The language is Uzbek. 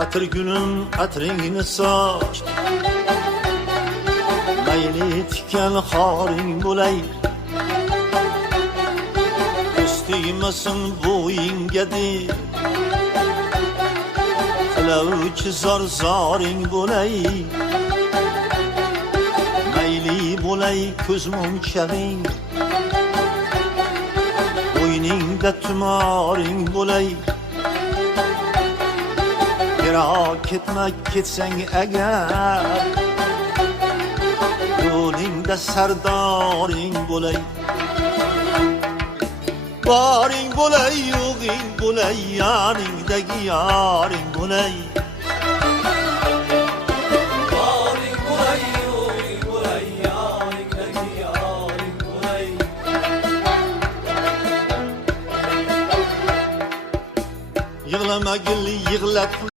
Atır gülüm atringini soch Mayli tikan xoring bo'lay Ko'stigmasin bo'yingga deb Tilovchi zoring bo'lay Mayli bo'lay ko'zmunchaling Bo'yningda tumoring bo'lay Yiroq ketma ketsang agar Yo'lingda sardoring bo'lay Boring bo'lay yo'g'ing bo'lay yoningdagi yoring bo'lay Boring bo'lay yo'g'ing bo'lay yoningdagi yoring bo'lay Yig'lamagil yig'latma